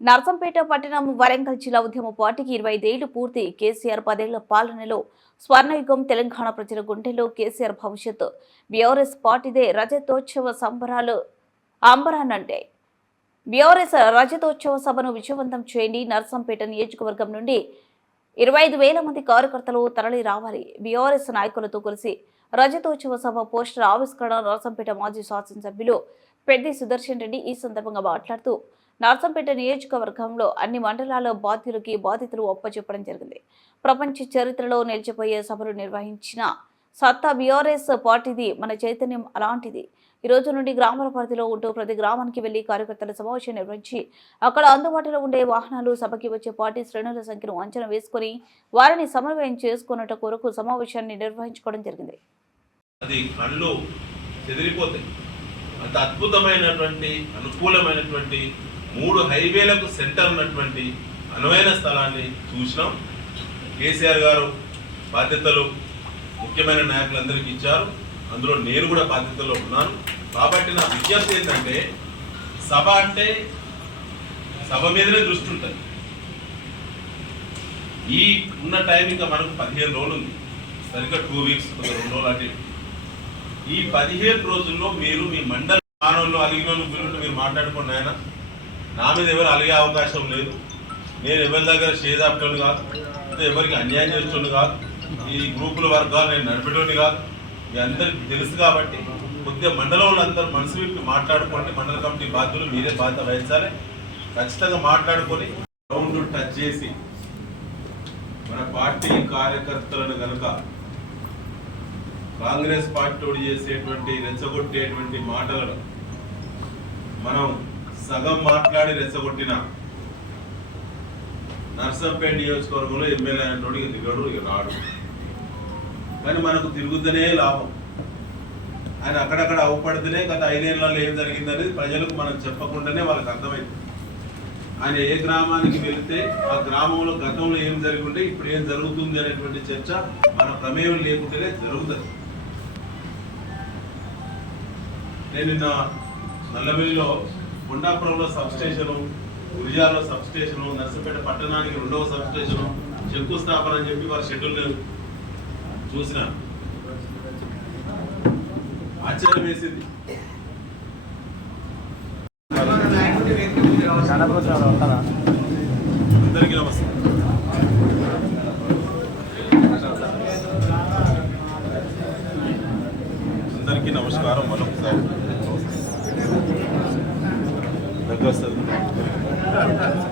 నర్సంపేట పట్టణం వరంగల్ జిల్లా ఉద్యమ పార్టీకి ఇరవై ఐదేళ్ళు పూర్తి. కేసీఆర్ పదేళ్ళ పాలనలో స్వర్ణయుగం తెలంగాణ ప్రజల గుండెలో కేసీఆర్ భవిష్యత్తు. బీఆర్ఎస్ పార్టీదే రజతోత్సవ సంబరాలు అంబరానంటే బీఆర్ఎస్ రజతోత్సవ సభను విజయవంతం చేయండి. నర్సంపేట నియోజకవర్గం నుండి ఇరవై ఐదు వేల మంది కార్యకర్తలు తరలి రావాలి. బీఆర్ఎస్ నాయకులతో కలిసి రజతోత్సవ సభ పోస్టర్ ఆవిష్కరణ నర్సంపేట మాజీ శాసనసభ్యులు పెద్ది సుదర్శన్ రెడ్డి ఈ సందర్భంగా మాట్లాడుతూ నర్సంపేట నియోజకవర్గంలో అన్ని మండలాల్లో బాధ్యులకి బాధితులు ఒప్పచెప్పడం జరిగింది. ప్రపంచ చరిత్రలో నిలిచిపోయే సభలు నిర్వహించిన సత్తా బీఆర్ఎస్ పార్టీది మన చైతన్యం అలాంటిది. ఈ రోజు నుండి గ్రామాల పరిధిలో ఉంటూ ప్రతి గ్రామానికి వెళ్ళి కార్యకర్తల సమావేశం నిర్వహించి అక్కడ అందుబాటులో ఉండే వాహనాలు సభకి వచ్చే పార్టీ శ్రేణుల సంఖ్యను అంచనా వేసుకుని వారిని సమన్వయం చేసుకున్నట్టు కొరకు సమావేశాన్ని నిర్వహించుకోవడం జరిగింది. అంత అద్భుతమైనటువంటి అనుకూలమైనటువంటి మూడు హైవేలకు సెంటర్ ఉన్నటువంటి అనువైన స్థలాన్ని చూసినాం. కేసీఆర్ గారు బాధ్యతలు ముఖ్యమైన నాయకులందరికీ ఇచ్చారు. అందులో నేను కూడా బాధ్యతలో ఉన్నాను. కాబట్టి నా విజ్ఞప్తి ఏంటంటే సభ అంటే సభ మీదనే దృష్టి ఉంటుంది. ఈ ఉన్న టైం ఇంకా మనకు పదిహేను రోజులు ఉంది సరిగ్గా టూ వీక్స్ రెండు రోజులు అంటే ఈ పదిహేను రోజుల్లో మీరు మీ మండల మానవులు అలిగిన గురించి మీరు మాట్లాడుకున్నాయన నా మీద ఎవరు అలిగే అవకాశం లేదు. నేను ఎవరి దగ్గర షేదాప్టోని కాదు ఎవరికి అన్యాయం చేస్తుండే కాదు ఈ గ్రూపుల వర్గాలు నేను నడిపేటోని కాదు. మీ అందరికి తెలుసు కాబట్టి కొద్దిగా మండలంలో అందరూ మనసు విప్పి మాట్లాడుకోండి. మండల కమిటీ బాధ్యులు మీరే బాధ్యత వహించాలి. ఖచ్చితంగా మాట్లాడుకొని గ్రౌండ్ టచ్ చేసి మన పార్టీ కార్యకర్తలను కనుక కాంగ్రెస్ పార్టీ చేసేటువంటి రెచ్చగొట్టేటువంటి మాటలను మనం సగం మాట్లాడి రెచ్చగొట్టిన. నర్సంపేట నియోజకవర్గంలో ఎమ్మెల్యే అయినటువంటి ఇక దిగడు ఇక రాడు. కానీ మనకు తిరుగుతూనే లాభం. ఆయన అక్కడక్కడ అవపడితేనే గత ఐదేళ్ళలో ఏం జరిగిందనేది ప్రజలకు మనం చెప్పకుండానే వాళ్ళకి అర్థమైంది. ఆయన ఏ గ్రామానికి వెళితే ఆ గ్రామంలో గతంలో ఏం జరుగుంటే ఇప్పుడు ఏం జరుగుతుంది అనేటువంటి చర్చ మన ప్రమేయం లేకుంటేనే జరుగుతుంది. నేను నిన్న నల్లవెల్లిలో కొండాపురంలో సబ్ స్టేషను గురిజాలో సబ్స్టేషను నర్సపేట పట్టణానికి రెండవ సబ్స్టేషను శంకుస్థాపన అని చెప్పి వారి షెడ్యూల్ చూసిన ఆశ్చర్యం వేసింది. అందరికీ నమస్తే అందరికీ నమస్కారం. మరొకసారి దగ్గర వస్తుంది